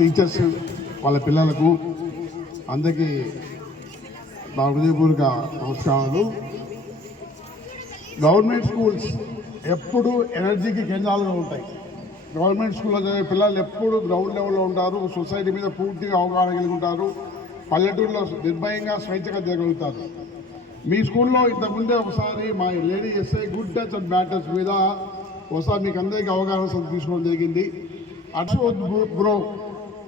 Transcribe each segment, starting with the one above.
Teachers వాళ్ళ పిల్లలకు అందరికీ నా హృదయపూర్వక నమస్కారాలు. గవర్నమెంట్ స్కూల్స్ ఎప్పుడు ఎనర్జీకి కేంద్రాలుగా ఉంటాయి. గవర్నమెంట్ స్కూల్లో చదివే పిల్లలు ఎప్పుడు గ్రౌండ్ లెవెల్లో ఉంటారు, సొసైటీ మీద పూర్తిగా అవగాహన కలిగి ఉంటారు, పల్లెటూరులో నిర్భయంగా స్వేచ్ఛగా తిరగలుగుతారు. మీ స్కూల్లో ఇంతకుముందే ఒకసారి మా lady SI good touch and bad touch మీద ఒకసారి మీకు అందరికీ అవగాహన తీసుకోవడం జరిగింది. అట్స్ బ్రో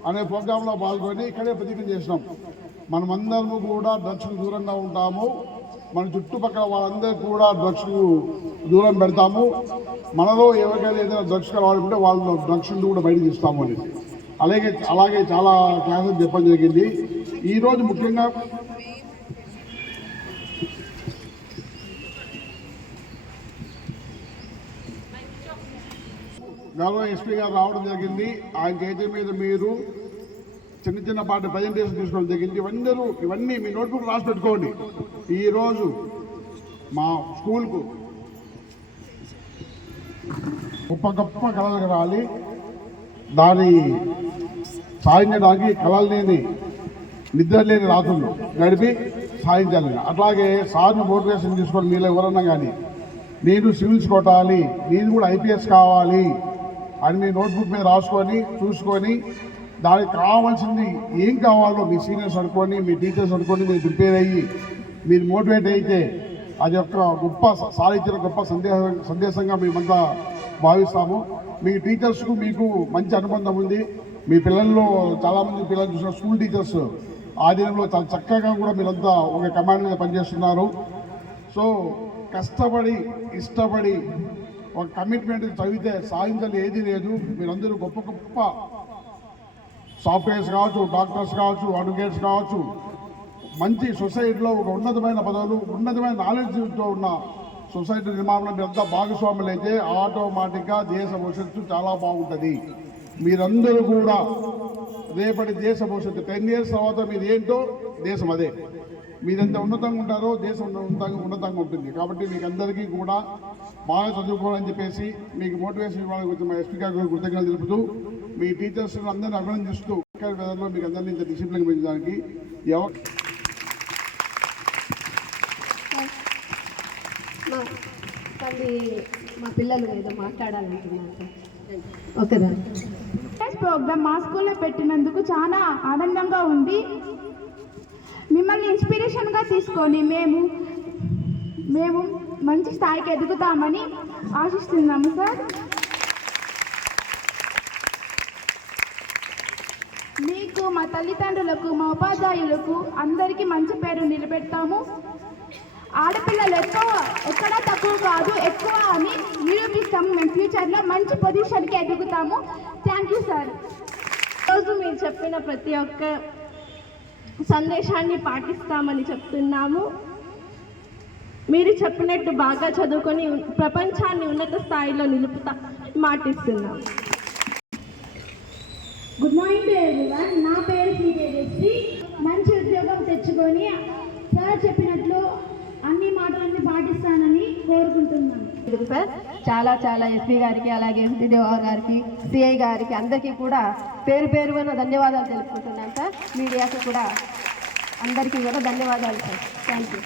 అనే ప్రోగ్రాంలో పాల్గొని ఇక్కడే ప్రతిజ్ఞ చేసినాం. మనమందరము కూడా డ్రగ్స్కు దూరంగా ఉంటాము, మన చుట్టుపక్కల వాళ్ళందరూ కూడా డ్రగ్స్కు దూరం పెడతాము, మనలో ఎవరికైనా ఏదైనా డ్రగ్స్ కావాలంటే వాళ్ళు డ్రగ్స్ కూడా బయటకు ఇస్తాము అని అలాగే చాలా క్లాసెస్ చెప్పడం జరిగింది. ఈరోజు ముఖ్యంగా గౌరవ ఎస్పీ గారు రావడం జరిగింది. ఆయన చేతి మీద మీరు చిన్నపాటి ప్రజెంటేషన్ తీసుకోవడం జరిగింది. ఇవన్నీ మీ నోట్బుక్ రాసి పెట్టుకోండి. ఈరోజు మా స్కూల్కు గొప్ప కళలు రాలి, దాని సాధించడానికి కళలు లేని నిద్ర లేని రాత్రులు గడిపి సాధించాలి. అట్లాగే సార్ని మోటివేషన్ తీసుకొని మీలో ఎవరన్నా కానీ నేను సివిల్స్ కొట్టాలి, నేను కూడా ఐపీఎస్ కావాలి అని మీ నోట్బుక్ మీద రాసుకొని చూసుకొని దానికి కావాల్సింది ఏం కావాలో మీ సీనియర్స్ అనుకోండి, మీ టీచర్స్ అనుకోండి, మీరు ప్రిపేర్ అయ్యి మీరు మోటివేట్ అయితే అది ఒక గొప్ప సాధించిన గొప్ప సందేశంగా మేమంతా భావిస్తాము. మీ టీచర్స్కు మీకు మంచి అనుబంధం ఉంది. మీ పిల్లల్లో చాలామంది పిల్లలు చూసిన స్కూల్ టీచర్స్ ఆధీనంలో చాలా చక్కగా కూడా మీరంతా ఒక కమాండ్ మీద పనిచేస్తున్నారు. సో కష్టపడి ఇష్టపడి ఒక కమిట్మెంట్ చదివితే సాధించాలి ఏది లేదు. మీరందరూ గొప్ప సాఫ్ట్వేర్స్ కావచ్చు, డాక్టర్స్ కావచ్చు, అడ్వకేట్స్ కావచ్చు, మంచి సొసైటీలో ఒక ఉన్నతమైన పదవులు, ఉన్నతమైన నాలెడ్జ్తో ఉన్న సొసైటీ నిర్మాణంలో మీరంతా భాగస్వాములు అయితే ఆటోమేటిక్గా దేశ భవిష్యత్తు చాలా బాగుంటుంది. మీరందరూ కూడా రేపటి దేశ భవిష్యత్తు 10 years తర్వాత మీరు ఏంటో దేశం అదే. మీరెంత ఉన్నతంగా ఉంటారో దేశం ఉన్నతంగా ఉంటుంది. కాబట్టి మీకు అందరికీ కూడా బాగా చదువుకోవాలని చెప్పేసి మీకు మోటివేషన్ ఇవ్వడానికి వచ్చిన మా ఎస్పీ గారు కృతజ్ఞతలు తెలుపుతూ మీ టీచర్స్ అందరినీ అభినందిస్తూ వెదర్లో మీకు అందరినీ ఇంత డిసిప్లిన్ పెంచడానికి మా పిల్లలు ఏదో మాట్లాడాలంటున్నారు. ఓకేదా ప్రోగ్రామ్ మా స్కూల్లో పెట్టినందుకు చాలా ఆనందంగా ఉంది. మిమ్మల్ని ఇన్స్పిరేషన్గా తీసుకొని మేము మంచి స్థాయికి ఎదుగుతామని ఆశిస్తున్నాము సార్. మీకు, మా తల్లిదండ్రులకు, మా ఉపాధ్యాయులకు అందరికీ మంచి పేరు నిలబెడతాము. ఆడపిల్లలు ఎక్కడా తక్కువ కాదు, ఎక్కువ అని నిరూపిస్తాము. మేము ఫ్యూచర్లో మంచి పొజిషన్కి ఎదుగుతాము. Thank you sir. ఈరోజు మీరు చెప్పిన ప్రతి ఒక్క సందేశాన్ని పాటిస్తామని చెప్తున్నాము. మీరు చెప్పినట్టు బాగా చదువుకొని ప్రపంచాన్ని ఉన్నత స్థాయిలో నిలుపుతా మాటిస్తున్నాం. Good morning to everyone. నా పేరు శ్రీ తేజశ్రీ. మంచి ఉద్యోగం తెచ్చుకొని సార్ చెప్పినట్లు అన్ని మాటలన్నీ పాటిస్తానని కోరుకుంటున్నాను సార్. చాలా ఎస్పీ గారికి, అలాగే ఎంపీడీఓ గారికి, సిఐ గారికి అందరికీ కూడా పేరున ధన్యవాదాలు తెలుపుకుంటున్నాను సార్. మీడియాకి కూడా అందరికీ కూడా ధన్యవాదాలు సార్. Thank you.